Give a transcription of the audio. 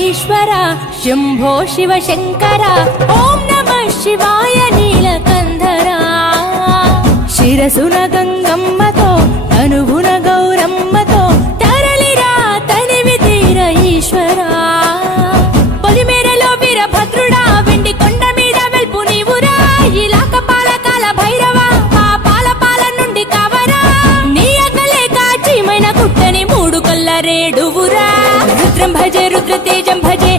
ఈశ్వర శంభో శివ శంకర ఓం నమః శివాయ నీలకంధరా శిరసున గంగమ్మతో అనుగుణ గౌరమ్మతో తరలిరా తనివి తీర ఈశ్వరా పొలిమేరలో వీరభద్రుడా వెండి కొండ మీద వెల్పు నీవురా ఇలాక పాలకాల భైరవ మా పాల నుండి కావరా నీ అకలే కాచిమైన కుట్టని మూడు కల్ల రేడువురా రుద్రం భజే రుద్ర తేజం భజే